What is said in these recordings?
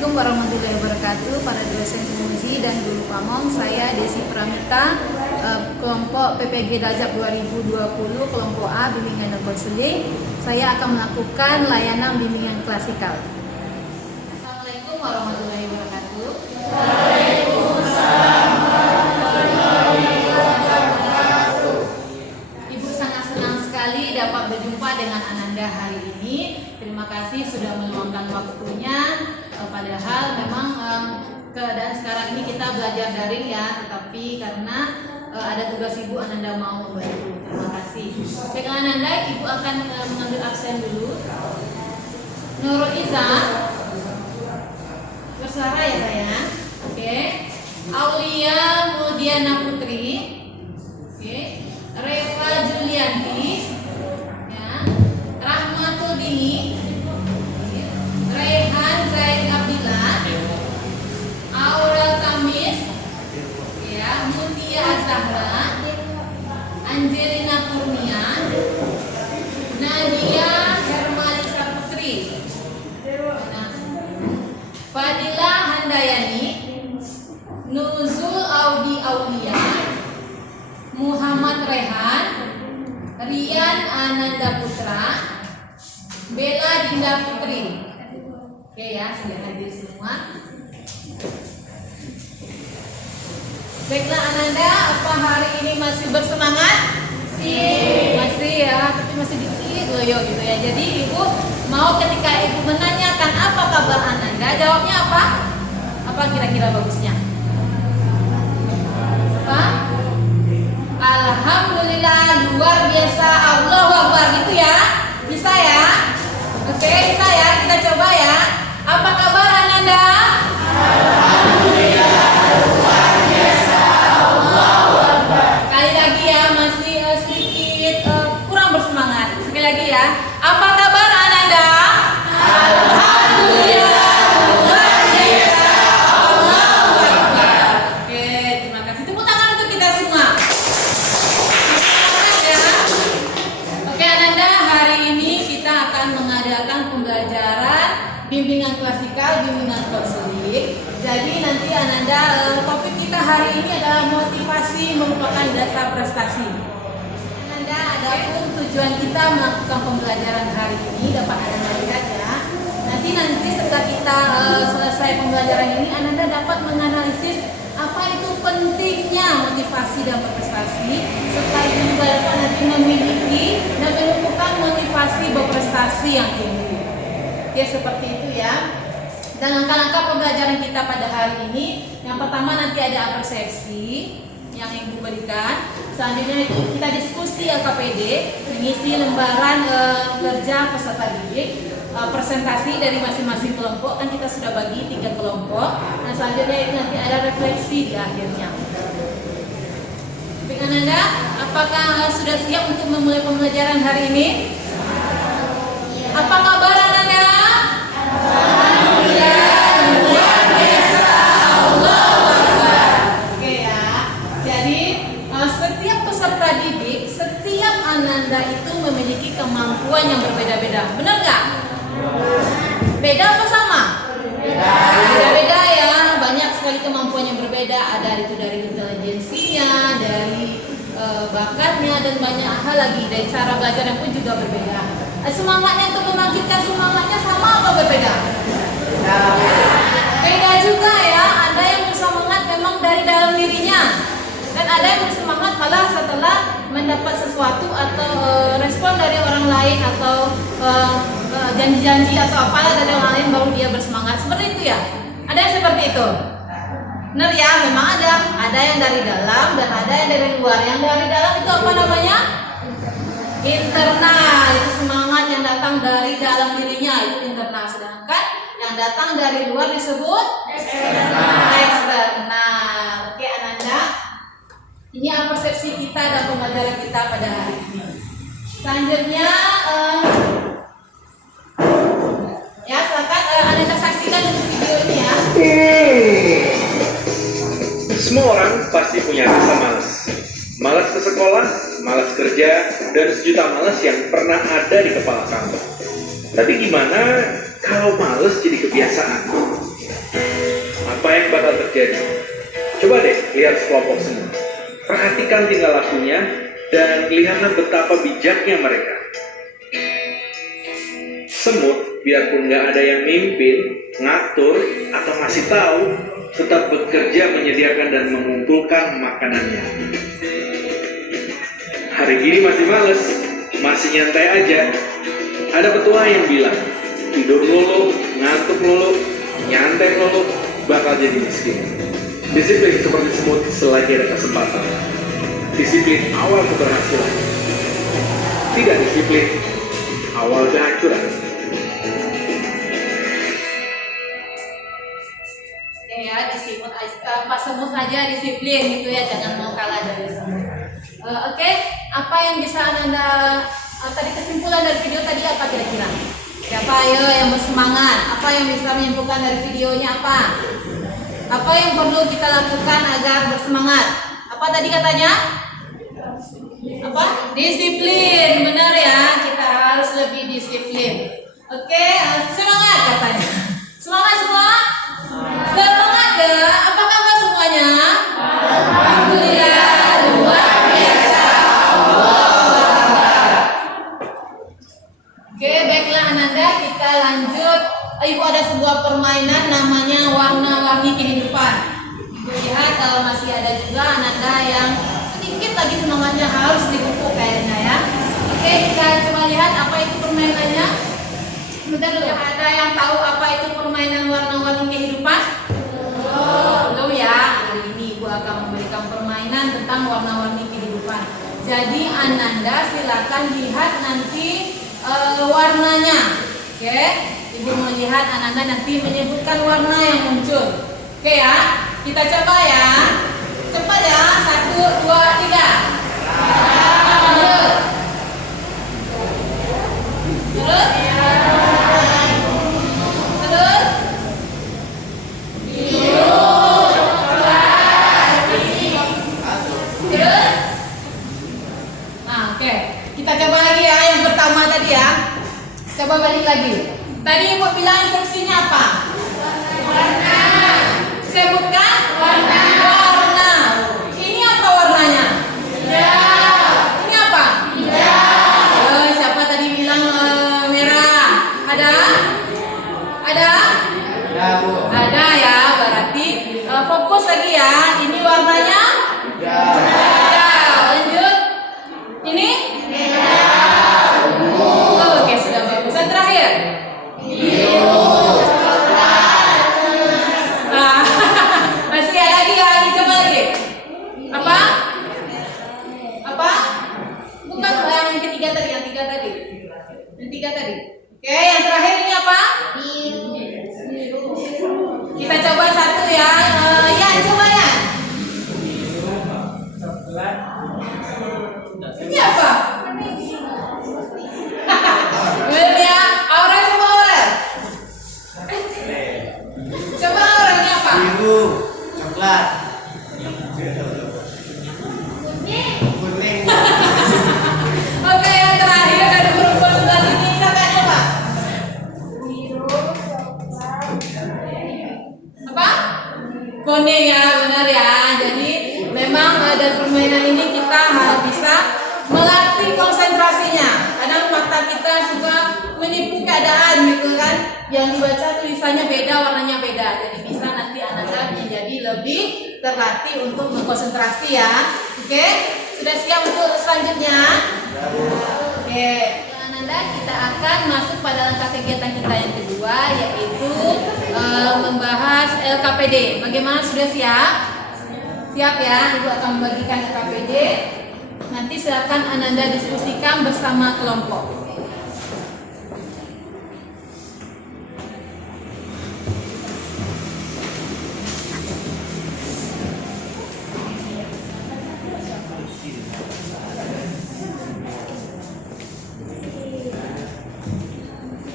Assalamualaikum warahmatullahi wabarakatuh. Para dosen penguji dan guru pamong, saya Desi Pramita, kelompok PPG Dajab 2020, kelompok A, bimbingan dan konseling. Saya akan melakukan layanan bimbingan klasikal. Assalamualaikum warahmatullahi wabarakatuh. Waalaikumsalam warahmatullahi wabarakatuh. Ibu sangat senang sekali dapat berjumpa dengan Ananda hari ini. Terima kasih sudah meluangkan waktunya. Padahal memang keadaan sekarang ini kita belajar daring ya, tetapi karena ada tugas ibu, Ananda mau membantu. Terima kasih. Baik Ananda, ibu akan mengambil absen dulu. Nurul Iza, bersuara ya sayang. Oke. Aulia Muldiana Putri. Oke. Reva Julianti. Ya. Rahmatul Dini. Rehan Zaid Abdillah, Aurel Tamis, ya, Mutia Azahra, Angelina Kurnia, Nadia Hermalisa Putri, Fadila Handayani, Nuzul Audi Aulia, Muhammad Rehan, Rian Ananda Putra, Bella Dinda Putri. Oke ya, sudah hadir semua. Baiklah Ananda, apa hari ini masih bersemangat? Masih ya, tapi masih dikit loyo gitu ya. Jadi ibu mau ketika ibu menanyakan apa kabar Ananda, jawabnya apa? Apa kira-kira bagusnya? Apa? Alhamdulillah, luar biasa, Allahu Akbar gitu ya. Bisa ya? Oke, bisa ya, kita coba ya. Apa kabar Ananda? Alhamdulillah, luar biasa, Allahu Akbar. Sekali lagi ya, masih sedikit kurang bersemangat. Sekali lagi ya. Apa kabar Ananda? Alhamdulillah, luar biasa, Allahu Akbar. Oke, terima kasih. Tepuk tangan untuk kita semua. Ya. Oke Ananda, hari ini kita akan mengadakan pembelajaran bimbingan klasikal, bimbingan konseling. Jadi nanti Ananda, topik kita hari ini adalah motivasi merupakan dasar prestasi. Ananda, adapun tujuan kita melakukan pembelajaran hari ini dapat Ananda lihat ya. Nanti setelah kita selesai pembelajaran ini, Ananda dapat menganalisis apa itu pentingnya motivasi dan berprestasi. Setelah itu juga dapat nanti memiliki dan menumbuhkan motivasi berprestasi yang tinggi. Ya seperti itu ya. Dan langkah-langkah pembelajaran kita pada hari ini, yang pertama nanti ada persepsi yang ibu berikan. Selanjutnya itu kita diskusi LKPD, mengisi lembaran kerja peserta didik, presentasi dari masing-masing kelompok. Kan kita sudah bagi 3 kelompok. Dan selanjutnya itu nanti ada refleksi di akhirnya. Baik Ananda, apakah sudah siap untuk memulai pembelajaran hari ini? Apa kabar Ananda? Alhamdulillah, luar biasa, Allahu Akbar. Oke ya. Jadi setiap peserta didik, setiap Ananda itu memiliki kemampuan yang berbeda-beda. Benar nggak? Beda apa sama? Beda-beda ya. Banyak sekali kemampuan yang berbeda. Ada itu dari intelijensinya, dari bakatnya, dan banyak hal lagi. Dari cara belajarnya pun juga berbeda. Semangatnya untuk membangkitkan semangatnya sama atau berbeda? Beda juga ya. Ada yang bersemangat memang dari dalam dirinya, dan ada yang bersemangat malah setelah mendapat sesuatu atau respon dari orang lain atau janji-janji atau apalah dari orang lain baru dia bersemangat. Seperti itu ya. Ada yang seperti itu. Benar ya, memang ada yang dari dalam dan ada yang dari luar. Yang dari dalam itu apa namanya? Internal, itu semangat yang datang dari dalam dirinya, itu internal. Sedangkan yang datang dari luar disebut eksternal. Oke Ananda, ini apa persepsi kita dan pembelajaran kita pada hari ini. Selanjutnya ya silakan Ananda saksikan untuk video ini ya. Semua orang pasti punya rasa malas. Malas ke sekolah, malas kerja, dan sejuta malas yang pernah ada di kepala kamu. Tapi gimana kalau malas jadi kebiasaan? terjadi. Coba deh lihat sekelompok semut. Perhatikan tingkah lakunya dan lihatlah betapa bijaknya mereka. Semut, biarpun nggak ada yang mimpin, ngatur, atau ngasih tahu, tetap bekerja menyediakan dan mengumpulkan makanannya. Hari gini masih males, masih nyantai aja. Ada petua yang bilang, tidur lulu, ngantuk lulu, nyantai lulu, bakal jadi miskin. Disiplin seperti semut selagi ada kesempatan. Disiplin awal keberhasilan. Tidak disiplin awal kehancuran. Oke ya, disebut aja, pas semut aja disiplin gitu ya, jangan mau kalah dari semut. Oke, apa yang bisa Ananda tadi kesimpulan dari video tadi apa kira-kira? Siapa ayo yang bersemangat? Apa yang bisa menyimpulkan dari videonya apa? Apa yang perlu kita lakukan agar bersemangat? Apa tadi katanya? Apa? Disiplin, benar ya. Kita harus lebih disiplin. Oke, semangat katanya. Semangat semua? Semangat ya. Apa kabar semuanya? Alhamdulillah, luar biasa. Oke, baiklah Ananda, kita lanjut. Ibu ada sebuah permainan namanya warna-warni kehidupan. Ibu lihat kalau masih ada juga Ananda yang sedikit lagi semangatnya harus dipupuk kayaknya ya. Oke, kita coba lihat apa itu permainannya. Bentar dulu, ada yang tahu apa itu permainan warna-warni kehidupan? Belum ya. Hari ini Ibu akan memberikan permainan tentang warna-warni kehidupan. Jadi Ananda silakan lihat nanti warnanya. Oke, Ibu mau lihat Ananda nanti menyebutkan warna yang muncul. Oke ya, kita coba ya. Cepat ya, 1, 2, 3. Terus? Terus? Biru, coklat, terus? Nah, oke. Kita coba lagi ya, yang pertama tadi ya. Coba balik lagi. Tadi Ibu bilang instruksinya apa? Warna. Sebutkan warna. Warna. Ini apa warnanya? Hijau. Ini apa? Hijau. Siapa tadi bilang merah? Ada? Ada? Ada ya. Berarti fokus lagi ya. Ini warnanya? Hijau. Lanjut. Ini? Oke, sudah bagus. Yang terakhir? Masih ada lagi ya, coba lagi. Apa? Apa? Bukan yang ketiga tadi, yang tiga tadi. Oke, yang terakhir ini apa? Kita coba satu ya. Ya, coba ya. Ini apa? Belum ya. Aura coba Aura. Coba Aura ini apa? Biru, coklat, kuning. Oke, yang terakhir ada perempuan sebelah sini. Siapa coba? Apa? Kuning ya, benar ya. Jadi memang dari permainan ini kita harus bisa melatih konsentrasinya. Kadang mata kita suka menipu keadaan gitu kan. Yang dibaca tulisannya beda, warnanya beda. Jadi bisa nanti Ananda menjadi lebih terlatih untuk berkonsentrasi ya. Oke, sudah siap untuk selanjutnya? Oke, Ananda, kita akan masuk pada langkah kegiatan kita yang kedua, yaitu membahas LKPD. Bagaimana, sudah siap? Siap ya, Ibu akan membagikan LKPD. Nanti silakan Ananda diskusikan bersama kelompok.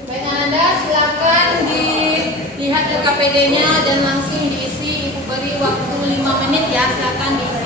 Baik Ananda, silakan dilihat LKPD-nya dan langsung diisi. Ibu beri waktu 5 menit ya, silakan diisi.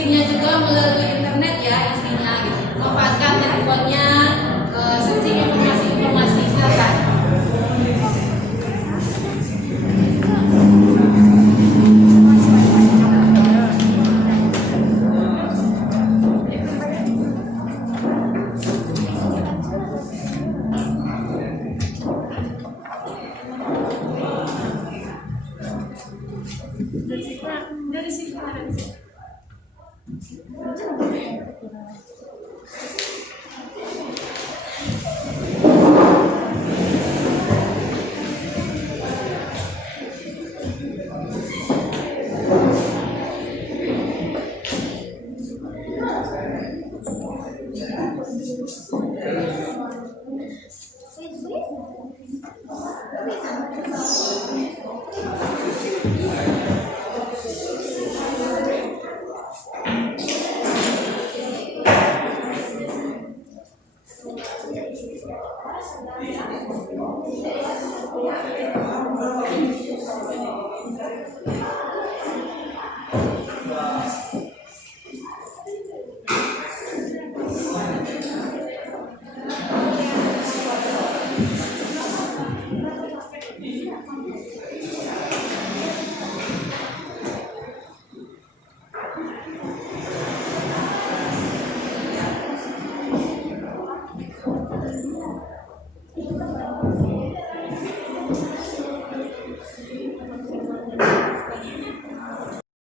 searchingnya juga melalui internet ya isinya gitu. Memanfaatkan teleponnya, searching informasi-informasi silakan. Dari sini ada di sini.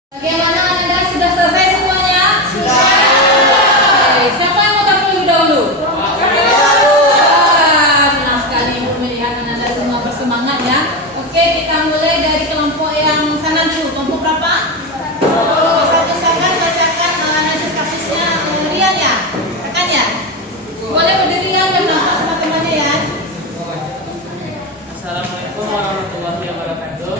Bagaimana Anda sudah selesai semuanya? Sudah. Oke, siapa yang mau tampil lebih dahulu? Senang sekali Ibu melihat Anda semua bersemangat ya. Oke, kita mulai dari kelompok yang sana dulu. Kelompok berapa? Satu silakan bacakan analisis kasusnya. Rian ya? Rekan ya? Boleh berdirian dan nampak sama temannya ya. Assalamualaikum warahmatullahi wabarakatuh.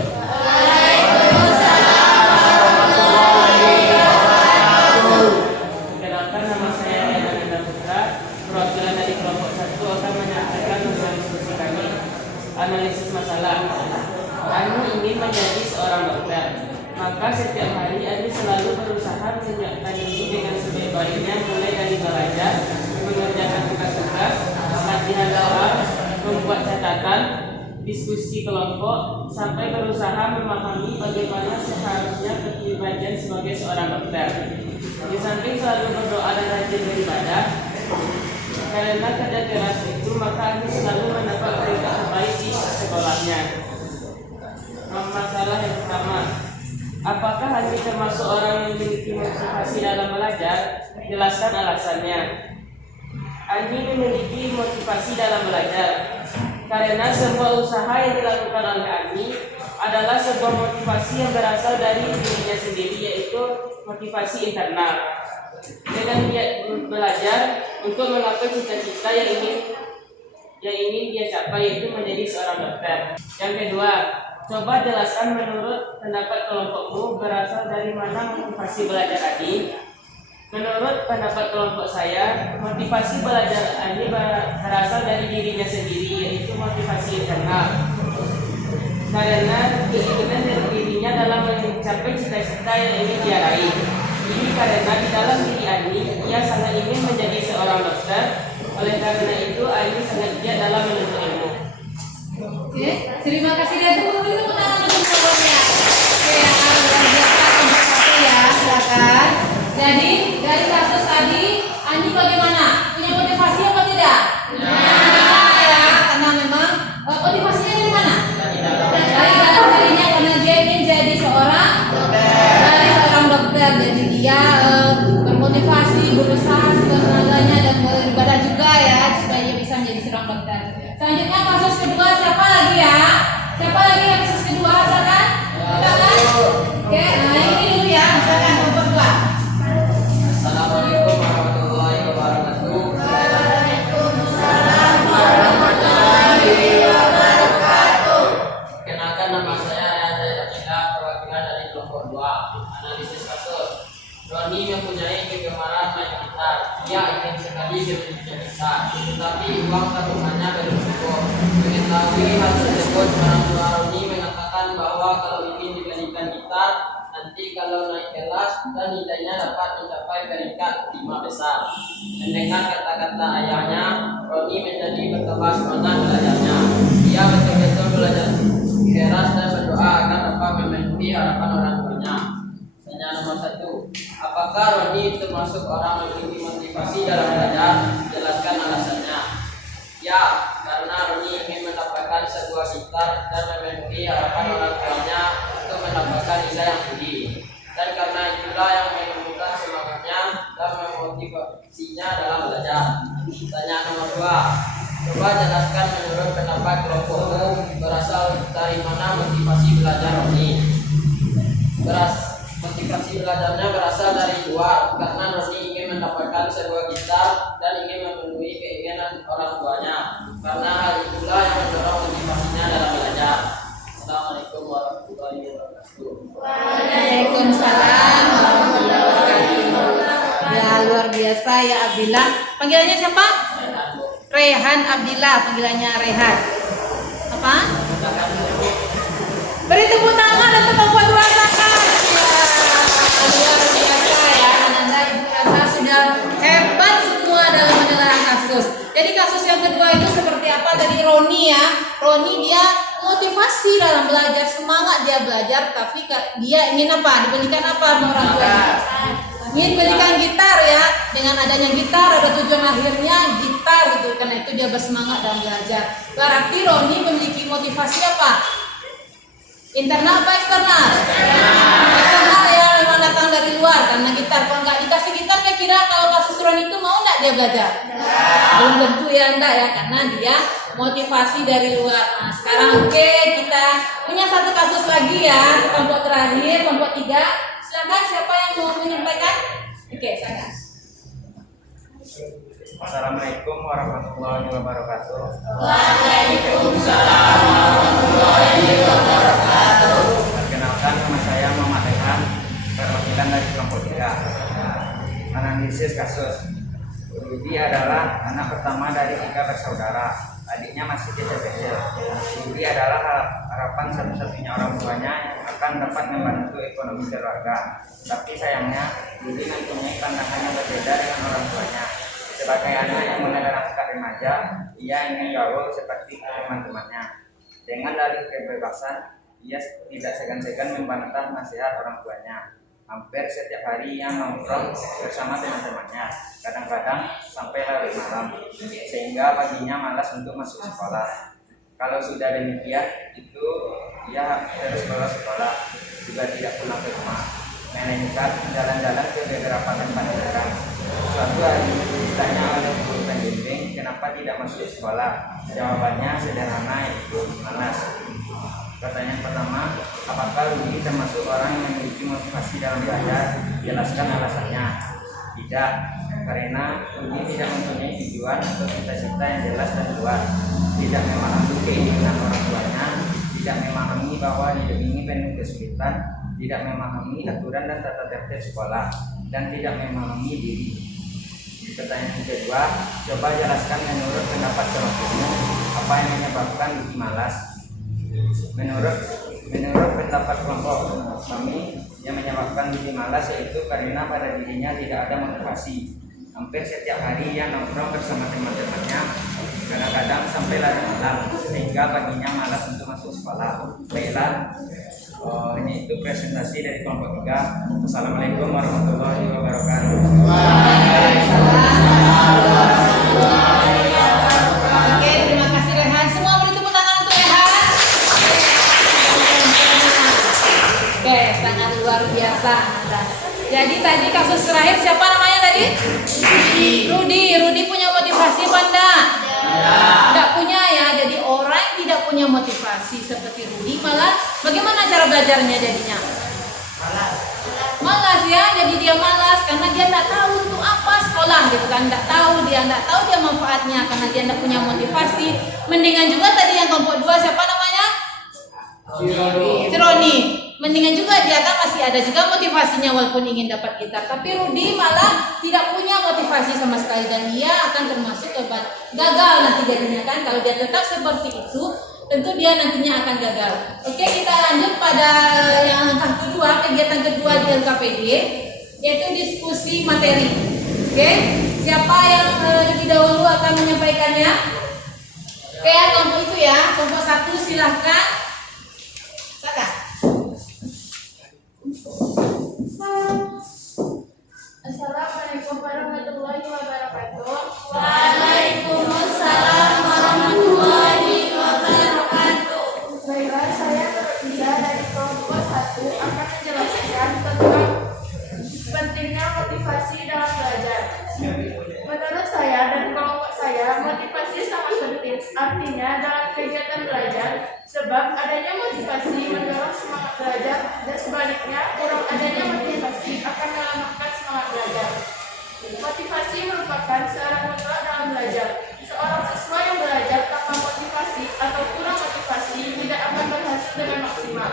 Perkenalkan, nama saya Rian Putra. Perwakilan dari kelompok 1 akan menyampaikan hasil diskusi kami. Analisis masalah. Ani ingin menjadi seorang dokter. Maka setiap hari Ani selalu berusaha menyiapkan diri dengan sebaik-baiknya, mulai dari belajar, mengerjakan tugas-tugas, latihan doa, membuat catatan, diskusi kelompok, sampai berusaha memahami bagaimana seharusnya kepribadian sebagai seorang dokter. Di samping selalu berdoa dan rajin beribadah, karena kerja keras itu, maka Ani selalu mendapat peringkat terbaik di sekolahnya. Masalah yang pertama, apakah Ani termasuk orang yang memiliki motivasi dalam belajar? Jelaskan alasannya. Ani memiliki motivasi dalam belajar karena semua usaha yang dilakukan oleh Ani adalah sebuah motivasi yang berasal dari dirinya sendiri, yaitu motivasi internal. Dengan dia belajar untuk menggapai cita-cita yang ingin dia capai, yaitu menjadi seorang dokter. Yang kedua, coba jelaskan menurut pendapat kelompokmu berasal dari mana motivasi belajar Ani. Menurut pendapat kelompok saya, motivasi belajar Ani berasal dari dirinya sendiri, yaitu motivasi internal. Karena keinginan dari dirinya dalam mencapai cita-cita yang ingin dia raih. Ini karena di dalam diri Ani, ia sangat ingin menjadi seorang dokter. Oleh karena itu, Ani sangat giat dalam menuntut ilmu. Oke, terima kasih dan tepuk tangan untuk semuanya. Oke, luar biasa kelompok 1 ya, silakan. Jadi dari kasus tadi, Ani bagaimana? Punya motivasi apa tidak? Ya, karena memang motivasinya dari mana? Dari dalam dirinya, karena dia ingin jadi seorang dokter. Jadi dia bermotivasi, berusaha sebenarnya dan beribadah juga ya supaya bisa menjadi seorang dokter. Selanjutnya kasus kedua, siapa lagi ya? Siapa lagi yang kasus kedua? Silakan. Oke, nah ini dulu ya, silakan kelompok 2. Assalamualaikum warahmatullahi wabarakatuh. Waalaikumsalam warahmatullahi wabarakatuh. Kenalkan, nama saya Raya Zakila, perwakilan dari kelompok 2. Analisis kasus. Roni mempunyai kegemaran main gitar. Ia ingin sekali berbicara gitar, tetapi uang tabungannya belum cukup. Mengetahui hal tersebut, orang tua Roni mengatakan bahwa kalau ingin dibelikan gitar, nanti Nanti kalau naik kelas dan nilainya dapat mencapai peringkat 5 besar. Mendengar kata-kata ayahnya, Roni menjadi bertambah semangat belajarnya. Dia betul-betul belajar keras dan berdoa agar dapat memenuhi harapan orang tuanya. Pertanyaan nomor 1. Apakah Roni termasuk orang yang memiliki motivasi dalam belajar? Jelaskan alasannya. Ya, karena Roni ingin mendapatkan sebuah gitar dan memenuhi harapan orang tuanya untuk mendapatkan nilai yang tinggi. Dan karena itulah yang menumbuhkan semangatnya dan memotivasinya dalam belajar. Pertanyaan nomor 2. Coba jelaskan menurut pendapat kelompokmu berasal dari mana motivasi belajar Roni. Motivasi belajarnya berasal dari luar karena Roni ingin mendapatkan sebuah gitar dan ingin memenuhi keinginan orang tuanya. Karena hal itulah yang mendorong motivasinya dalam belajar. Assalamualaikum warahmatullahi wabarakatuh. Waalaikumsalam warahmatullahi wabarakatuh. Ya luar biasa ya Abdillah. Panggilannya siapa? Rehan Abdillah. Panggilannya Rehan. Apa? Beri tepuk tangan untuk kelompok 2 kakak. Ya, luar biasa ya. Ananda Ibu Elsa sudah hebat semua dalam menelaah kasus. Jadi kasus yang kedua itu seperti apa? Tadi Roni ya. Roni dia motivasi dalam belajar, semangat dia belajar, tapi dia ingin apa? Diberikan apa sama orang tua? Ingin belikan gitar ya. Dengan adanya gitar ada tujuan akhirnya gitar gitu. Karena itu dia bersemangat dalam belajar. Berarti Roni memiliki motivasi apa? Internal apa eksternal? Eksternal ya, memang datang dari luar karena gitar. Kalau nggak dikasih gitar, kira-kira kalau kasus Roni itu mau nggak dia belajar? Belum tentu ya enggak ya, karena dia motivasi dari luar. Nah, sekarang kita punya satu kasus lagi ya, kelompok terakhir, kelompok 3. Silakan siapa yang mau menyampaikan? Oke, silakan. Assalamualaikum warahmatullahi wabarakatuh. Waalaikumsalam warahmatullahi wabarakatuh. Perkenalkan, nama saya Muhammad Rehan, perwakilan dari kelompok 3. Analisis kasus. Rudi adalah anak pertama dari 3 bersaudara. Adiknya masih kecil-kecil. Rudi adalah harapan satu-satunya orang tuanya yang akan dapat membantu ekonomi keluarga. Tapi sayangnya, Rudi mempunyai pandangan yang berbeda dengan orang tuanya. Sebagai anak yang mengenal remaja, ia ingin gaul seperti teman-temannya. Dengan dalih kebebasan, ia tidak segan-segan membantah nasihat orang tuanya. Hampir setiap hari ia nongkrong bersama teman-temannya, kadang-kadang sampai larut malam, sehingga paginya malas untuk masuk sekolah. Kalau sudah demikian, itu ia terus bolos sekolah, juga tidak pulang ke rumah, melainkan jalan-jalan ke beberapa tempat hiburan. Suatu hari ditanya oleh guru pembimbing kenapa tidak masuk sekolah. Jawabannya sederhana, yaitu malas. Pertanyaan pertama, apakah Rudi termasuk orang yang memiliki motivasi dalam belajar? Jelaskan alasannya. Tidak, karena Rudi tidak mempunyai tujuan atau cita-cita yang jelas dan kuat. Tidak memahami keinginan orang tuanya, tidak memahami bahwa hidup ini penuh kesulitan, tidak memahami aturan dan tata tertib sekolah, dan tidak memahami diri. Pertanyaan kedua, coba jelaskan menurut pendapat kelompokmu apa yang menyebabkan Rudi malas. Menurut pendapat kelompok kami, yang menyebabkan Rudi malas yaitu karena pada dirinya tidak ada motivasi. Hampir setiap hari ia nongkrong bersama teman-temannya, kadang-kadang sampai larut malam, sehingga paginya malas untuk masuk sekolah. Baiklah, ini itu presentasi dari kelompok 3. Assalamualaikum warahmatullahi wabarakatuh. Oke, terima kasih Rehan. Semua beri tepuk tangan untuk Rehan. Oke, sangat luar biasa. Jadi tadi kasus terakhir siapa namanya tadi? Rudi punya motivasi apa enggak? Enggak punya ya. Jadi orang yang tidak punya motivasi seperti Rudi malah bagaimana cara belajarnya jadinya? Malas ya. Jadi dia malas karena dia enggak tahu untuk apa sekolah gitu kan. Enggak tahu dia manfaatnya karena dia enggak punya motivasi. Mendingan juga tadi yang kelompok 2 siapa namanya? Si Roni. Mendingan juga dia kan masih ada juga motivasinya walaupun ingin dapat gitar. Tapi Rudi malah tidak punya motivasi sama sekali dan dia akan termasuk gagal nanti jadinya kan. Kalau dia tetap seperti itu, tentu dia nantinya akan gagal. Oke, kita lanjut pada yang langkah kedua, kegiatan kedua di LKPD, yaitu diskusi materi. Oke, siapa yang lebih dahulu akan menyampaikannya? Oke, kelompok itu ya, kelompok 1 silahkan. Silakan. Assalamualaikum warahmatullahi wabarakatuh. Waalaikumsalam warahmatullahi wabarakatuh. Baiklah, saya Nurul dari kelompok 1 akan menjelaskan tentang pentingnya motivasi dalam belajar. Menurut saya dan kelompok saya, motivasi sangat penting. Artinya dalam kegiatan belajar, sebab adanya motivasi mendorong semangat belajar dan sebaliknya kurang adanya motivasi akan melemahkan semangat belajar. Motivasi merupakan seorang motor dalam belajar. Seorang siswa yang belajar tanpa motivasi atau kurang motivasi tidak akan berhasil dengan maksimal.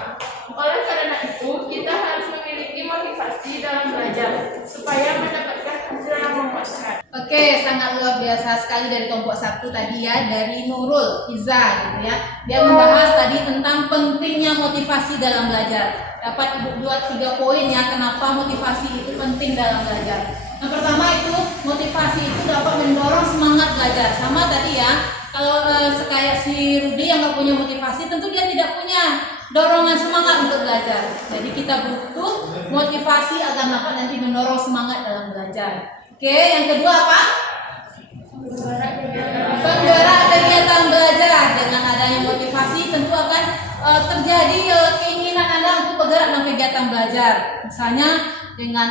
Oleh karena itu, kita harus memiliki motivasi dalam belajar supaya mendapatkan hasil yang memuaskan. Oke, sangat luar biasa sekali dari kelompok 1 tadi ya, dari Nurul Iza gitu ya. Dia membahas tadi tentang pentingnya motivasi dalam belajar. Dapat 2-3 poin ya, kenapa motivasi itu penting dalam belajar. Yang pertama itu, motivasi itu dapat mendorong semangat belajar. Sama tadi ya, kalau kayak si Rudi yang nggak punya motivasi, tentu dia tidak punya dorongan semangat untuk belajar. Jadi kita butuh motivasi agar dapat nanti mendorong semangat dalam belajar. Oke, yang kedua apa? Penggerak kegiatan belajar. Dengan adanya motivasi tentu akan terjadi keinginan Anda untuk bergerak dalam kegiatan belajar. Misalnya dengan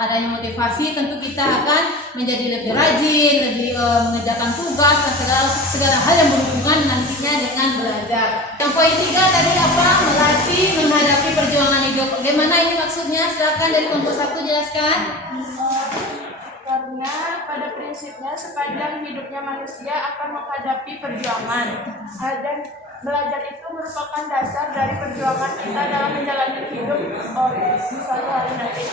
adanya motivasi tentu kita akan menjadi lebih rajin, lebih mengerjakan tugas dan segala hal yang berhubungan nantinya dengan belajar. Yang poin 3 tadi apa? Melatih menghadapi perjuangan hidup. Bagaimana ini maksudnya? Silakan dari kelompok 1 jelaskan. Karena pada prinsipnya sepanjang hidupnya manusia akan menghadapi perjuangan dan belajar itu merupakan dasar dari perjuangan kita dalam menjalani hidup misalnya hari nanti.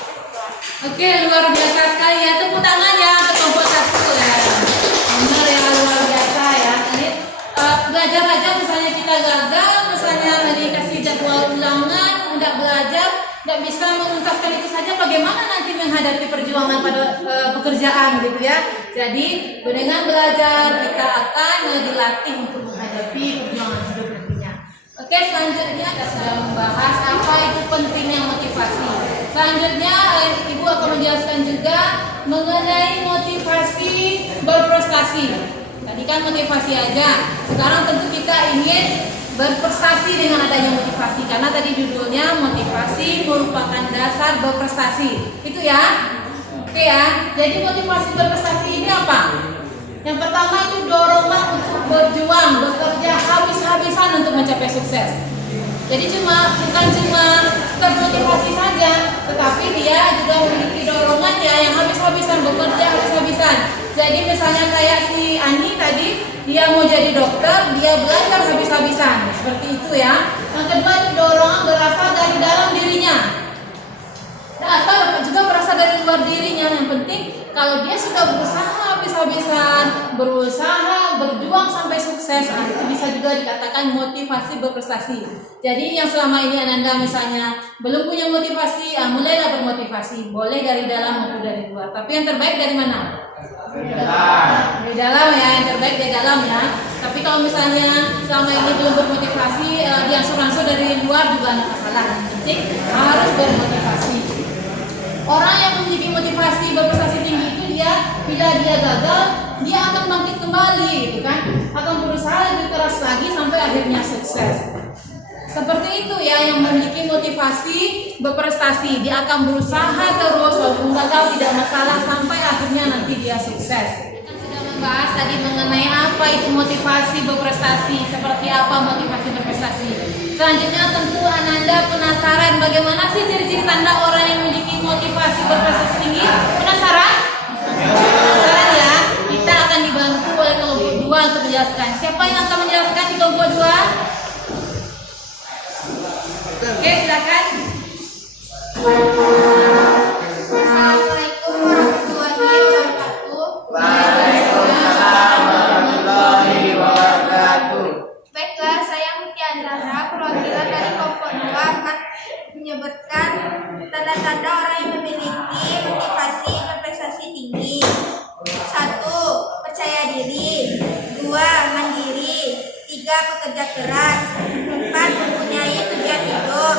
Oke, luar biasa sekali ya. Tepuk tangan ya untuk kelompok 1 ya. Benar ya, luar biasa ya. Ini belajar aja misalnya kita gagal, misalnya dikasih jadwal ulangan, nggak belajar, nggak bisa menuntaskan itu saja, bagaimana nanti menghadapi perjuangan pada pekerjaan gitu ya. Jadi dengan belajar kita akan dilatih untuk menghadapi perjuangan hidup nantinya. Oke, selanjutnya kita sudah membahas apa itu pentingnya motivasi. Selanjutnya Ibu akan menjelaskan juga mengenai motivasi berprestasi. Tadi kan motivasi aja, sekarang tentu kita ingin berprestasi dengan adanya motivasi, karena tadi judulnya motivasi merupakan dasar berprestasi. Itu ya. Oke ya. Jadi motivasi berprestasi ini apa? Yang pertama itu dorongan untuk berjuang, bekerja habis-habisan untuk mencapai sukses. Jadi bukan cuma termotivasi saja, tetapi dia juga memiliki dorongan ya yang habis-habisan, bekerja habis-habisan. Jadi misalnya kayak si Ani tadi, dia mau jadi dokter, dia belajar habis-habisan, seperti itu ya. Yang kedua itu dorongan berasal dari dalam dirinya, atau dapat juga berasal dari luar dirinya. Yang penting kalau dia sudah berusaha habis-habisan, berusaha berjuang sampai sukses, itu bisa juga dikatakan motivasi berprestasi. Jadi yang selama ini Ananda misalnya belum punya motivasi, mulailah bermotivasi, boleh dari dalam maupun dari luar. Tapi yang terbaik dari mana? Dari dalam ya, yang terbaik dari dalam ya. Tapi kalau misalnya selama ini belum bermotivasi, diangsur-angsur dari luar juga tidak masalah. Yang penting harus bermotivasi. Orang yang memiliki motivasi berprestasi tinggi itu bila dia gagal, dia akan bangkit kembali, gitu kan? Akan berusaha lebih keras lagi sampai akhirnya sukses. Seperti itu ya, yang memiliki motivasi berprestasi, dia akan berusaha terus walaupun gagal tidak masalah sampai akhirnya nanti dia sukses. Kita sudah membahas tadi mengenai apa itu motivasi berprestasi, seperti apa motivasi berprestasi. Selanjutnya tentu Ananda penasaran bagaimana sih ciri-ciri tanda orang yang memiliki motivasi berprestasi tinggi? Penasaran? Penasaran ya? Kita akan dibantu oleh kelompok 2 untuk menjelaskan. Siapa yang akan menjelaskan di kelompok 2? Oke, silakan. Assalamualaikum warahmatullahi wabarakatuh. Waalaikumsalam warahmatullahi wabarakatuh. Baiklah, saya bekerja keras. 4. Mempunyai tujuan hidup.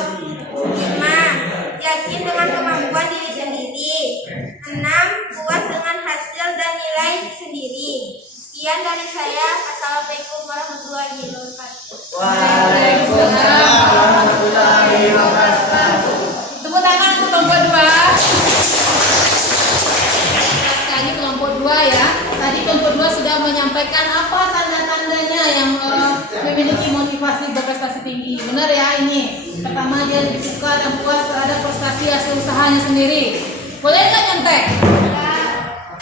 5. Yakin dengan kemampuan diri sendiri. 6. Puas dengan hasil dan nilai sendiri. Sekian dari saya. Assalamualaikum warahmatullahi wabarakatuh. Waalaikumsalam warahmatullahi wabarakatuh. Tepuk tangan untuk kelompok 2. Sekali kelompok 2 ya. Tadi kelompok 2 sudah menyampaikan apa tanda-tandanya yang memiliki motivasi berprestasi tinggi. Benar ya ini. Pertama, dia lebih suka dan puas terhadap prestasi hasil usahanya sendiri. Boleh nggak nyontek?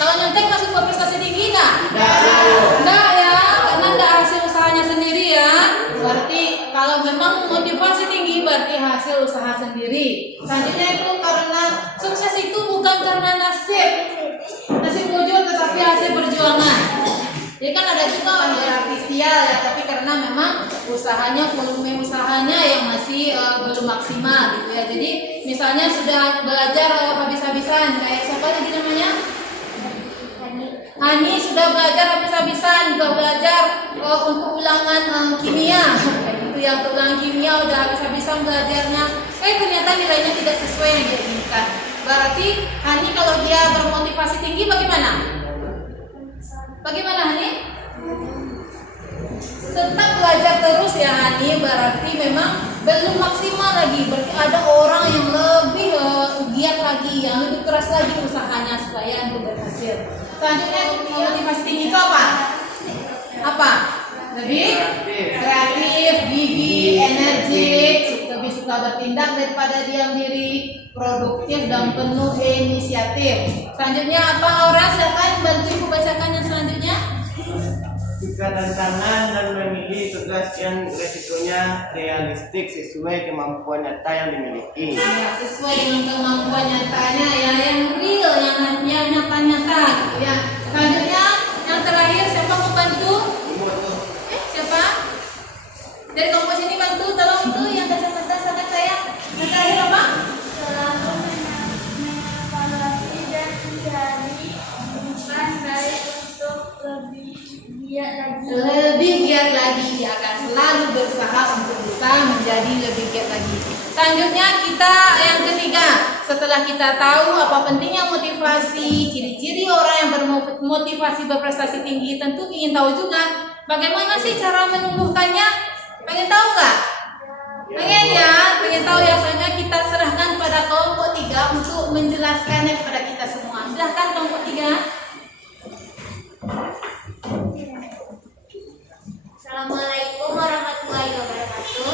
Kalau nyontek masuk berprestasi tinggi nggak? Nggak ya, karena nggak hasil usahanya sendiri ya. Berarti kalau memang motivasi tinggi berarti hasil usaha sendiri. Selanjutnya itu karena sukses itu bukan karena nasib muncul, tetapi hasil perjuangan. Jadi kan ada juga orang artifisial ya, tapi karena memang usahanya, volume usahanya yang masih belum maksimal gitu ya. Jadi misalnya sudah belajar habis-habisan, kayak siapa tadi namanya? Hani sudah belajar habis-habisan, sudah belajar untuk ulangan kimia, kayak gitu ya, untuk ulangan kimia udah habis-habisan belajarnya, ternyata nilainya tidak sesuai yang dia inginkan. Berarti Hani kalau dia bermotivasi tinggi bagaimana? Bagaimana Hani? Tetap belajar terus ya Hani, berarti memang belum maksimal lagi. Berarti ada orang yang lebih giat lagi, yang lebih keras lagi usahanya supaya untuk berhasil. Selanjutnya motivasi tinggi itu apa? Apa? Lebih kreatif, gigih, energik, lebih suka bertindak daripada diam diri, produktif dan penuh inisiatif. Selanjutnya apa Aura? Silakan bantu ibu bacakan yang selanjutnya. Suka tantangan dan memilih tugas yang resikonya realistik sesuai kemampuan nyata yang dimiliki. Ya, sesuai dengan kemampuan nyatanya ya, yang real, yang nyata-nyata gitu ya. Selanjutnya yang terakhir siapa mau bantu? Siapa? Dari kelompok sini bantu, tolong itu yang kacamata sangat saya. Yang terakhir apa? Selalu mengevaluasi dan mencari bukan baik untuk lebih giat lagi. Lebih giat lagi, dia akan selalu berusaha untuk bisa menjadi lebih giat lagi. Selanjutnya kita yang ketiga, setelah kita tahu apa pentingnya motivasi, ciri-ciri orang yang bermotivasi berprestasi tinggi, tentu ingin tahu juga bagaimana sih cara menumbuhkannya. Pengen tahu nggak? Pengen ya, pengen tahu ya. Soalnya kita serahkan pada kelompok 3 untuk menjelaskannya kepada kita semua. Silahkan kelompok 3. Assalamualaikum warahmatullahi wabarakatuh.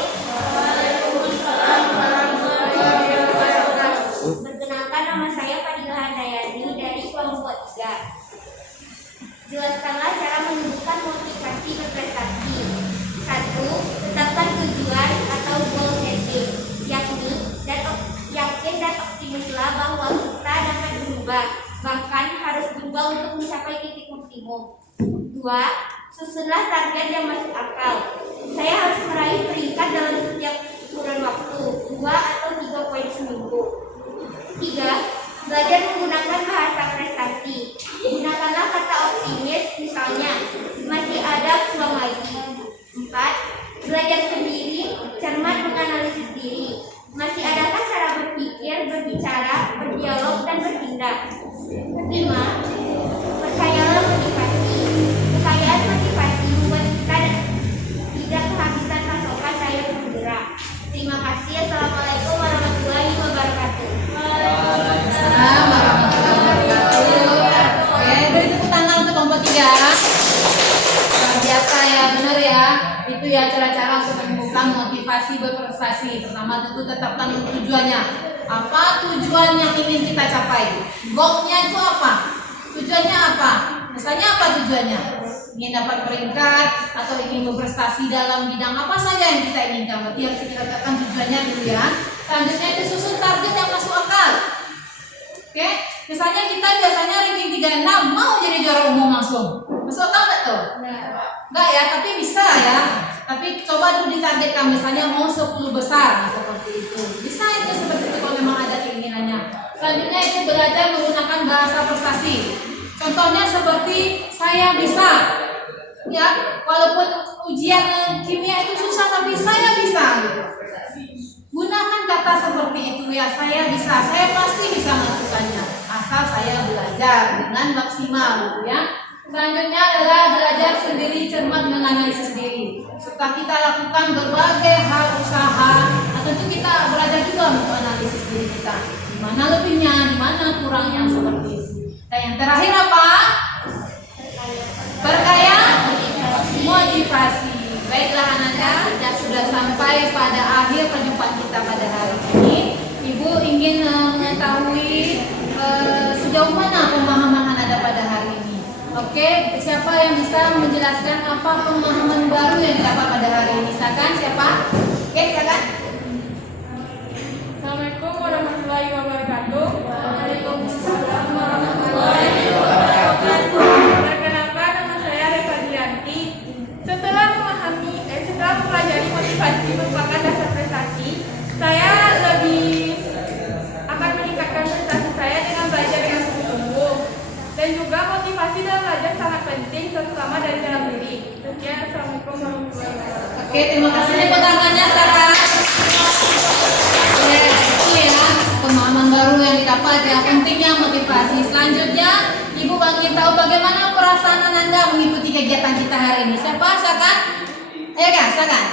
Waalaikumsalam warahmatullahi wabarakatuh. Perkenalkan, nama saya Fadilah Handayani dari kelompok 3. Jelaskanlah cara menumbuhkan motivasi berprestasi. 1. Tetapkan tujuan atau goal setting, yakni yakin dan optimislah bahwa kita dapat berubah, bahkan harus berubah untuk mencapai titik maksimum. 2. Susunlah target yang masuk akal. Saya harus meraih peringkat dalam setiap kurun waktu 2 atau 3 poin seminggu. 3. Belajar menggunakan bahasa prestasi. Gunakanlah kata optimis, misalnya masih ada peluang lagi. 4. Belajar sendiri, cermat menganalisis diri. Masih adakah cara berpikir, berbicara, berdialog, dan bertindak. 5. Percayalah motivasi. Kekayaan motivasi membuat kita tidak kehabisan pasokan daya penggerak. Terima kasih. Assalamualaikum warahmatullahi wabarakatuh. Waalaikumsalam warahmatullahi wabarakatuh. Oke, beri tepuk tangan untuk kelompok 3. Luar biasa ya, benar ya. Itu ya cara-cara untuk menumbuhkan motivasi berprestasi. Pertama tentu tetapkan tujuannya. Apa tujuan yang ingin kita capai? Goalnya itu apa? Tujuannya apa? Misalnya apa tujuannya? Ingin dapat peringkat atau ingin berprestasi dalam bidang apa saja yang kita inginkan. Berarti harus kita tetapkan tujuannya dulu ya. Selanjutnya itu susun target yang masuk akal. Oke, misalnya kita biasanya ranking 36 mau jadi juara umum langsung. Masuk akal nggak tuh? Enggak ya, tapi bisa ya. Tapi coba dulu ditargetkan, misalnya mau 10 besar, nah, seperti itu. Bisa itu seperti itu kalau memang ada keinginannya. Selanjutnya itu belajar menggunakan bahasa prestasi. Contohnya seperti saya bisa. Ya, walaupun ujian kimia itu susah tapi saya bisa gitu. Gunakan kata seperti itu ya, saya bisa, saya pasti bisa melakukannya asal saya belajar dengan maksimal gitu ya. Selanjutnya adalah belajar sendiri, cermat menganalisis diri. Setelah kita lakukan berbagai hal usaha, nah tentu kita belajar juga untuk analisis diri kita. Di mana lebihnya, di mana kurangnya seperti itu. Dan yang terakhir apa? Perkaya motivasi. Baiklah Ananda, sudah sampai pada akhir perjumpaan kita pada hari ini. Ibu ingin mengetahui sejauh mana pemahaman Ananda pada hari ini. Oke, siapa yang bisa menjelaskan apa pemahaman baru yang didapat pada hari ini? Silakan, siapa? Oke, silakan. Assalamualaikum warahmatullahi wabarakatuh. Waalaikumsalam warahmatullahi wabarakatuh. Perkenalkan, nama saya Reva Dianti. Setelah mempelajari motivasi merupakan dasar prestasi, saya lebih akan meningkatkan prestasi saya dengan belajar yang sungguh-sungguh. Dan juga motivasi dalam belajar sangat penting, terutama dari dalam diri. Sekian, assalamualaikum warahmatullahi wabarakatuh. Oke, terima kasih tepuk tangannya sekarang. Ya, itu ya pemahaman baru yang didapat ya, pentingnya motivasi. Selanjutnya, Ibu ingin tahu bagaimana perasaan Ananda mengikuti kegiatan kita hari ini. Siapa? Silakan. Ayo Kak, silakan.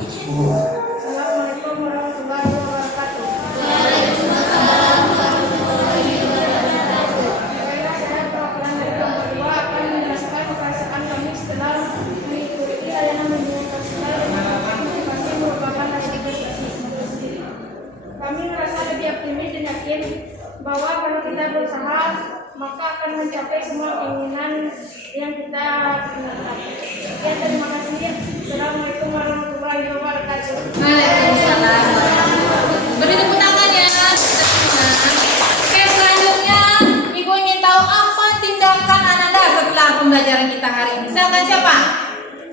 Assalamualaikum warahmatullahi wabarakatuh. Saya perwakilan dari kelompok 2 akan menjelaskan perasaan kami setelah mengikuti layanan bimbingan konselor dengan motivasi merupakan hasil prestasi. Kami merasa lebih optimis dan yakin bahwa kalau kita berusaha maka akan mencapai semua keinginan yang kita inginkan. Ya, terima kasih. Assalamualaikum warahmatullahi wabarakatuh. Waalaikumsalam. Beri tepuk tangan ya. Oke, selanjutnya Ibu ingin tahu apa tindakan Ananda setelah pembelajaran kita hari ini. Silakan, siapa?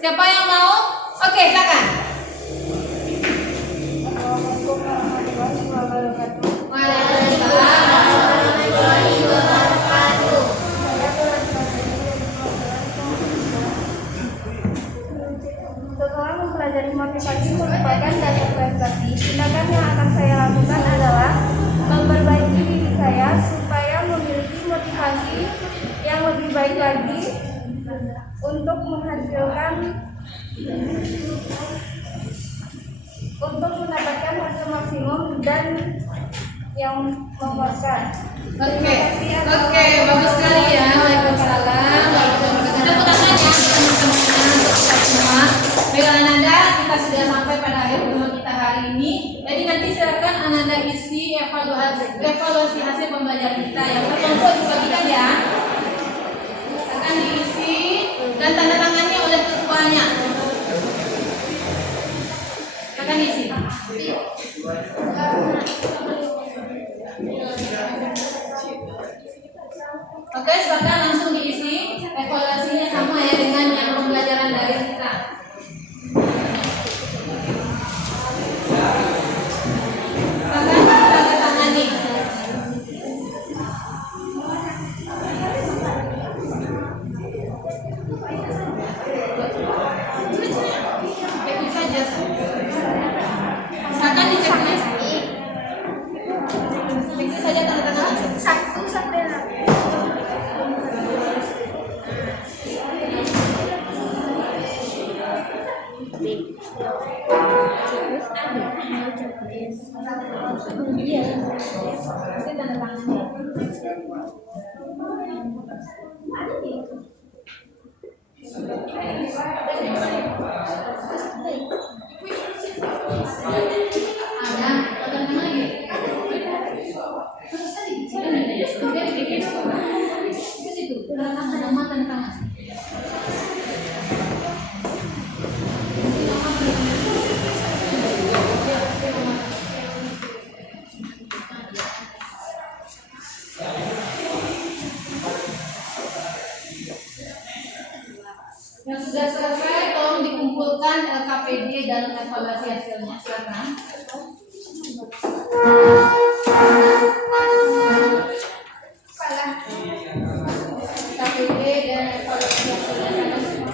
Siapa yang mau? Oke, silakan. Assalamualaikum warahmatullahi wabarakatuh. Waalaikumsalam warahmatullahi wabarakatuh. Setelah mempelajari motivasi merupakan dasar prestasi, tindakan yang akan saya lakukan adalah memperbaiki diri saya supaya memiliki motivasi yang lebih baik lagi untuk mendapatkan hasil maksimum dan yang memuaskan. Oke, bagus sekali ya. Waalaikumsalam. Tepuk tangan ya teman-teman untuk kita semua. Baik Ananda, kita sudah sampai pada akhir pertemuan kita hari ini. Jadi nanti silakan Ananda isi evaluasi hasil pembelajaran kita yang terkumpul dibagikan ya. Akan diisi dan tanda tangannya oleh ketuanya. Akan diisi. Oke, silakan langsung diisi. Evaluasinya sama ya dengan yang pembelajaran dari kita. Silakan tanda tangani. Itu saja. Silakan diceknya. Itu saja tanda tangan. 1 sampai 6. Yang sudah selesai tolong dikumpulkan LKPD dan evaluasi hasilnya. Silakan. LKPD dan evaluasi hasilnya.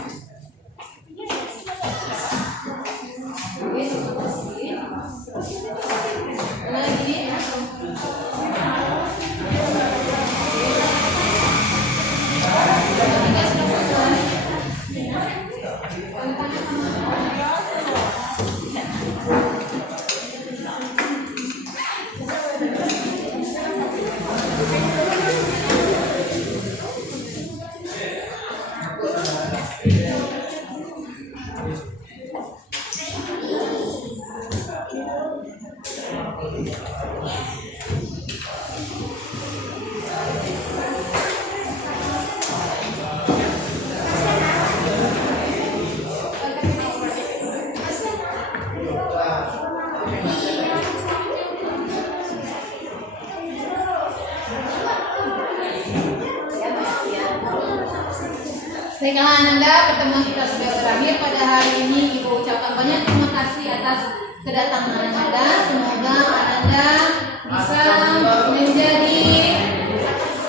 Baiklah Ananda, pertemuan kita sudah berakhir pada hari ini. Ibu ucapkan banyak terima kasih atas kedatangan Ananda. Semoga Ananda bisa menjadi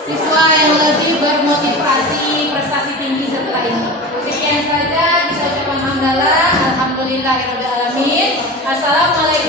siswa yang lebih bermotivasi, prestasi tinggi setelah ini. Sekian saja bisa ucapan hamdalah. Alhamdulillahirobbilalamin. Assalamualaikum.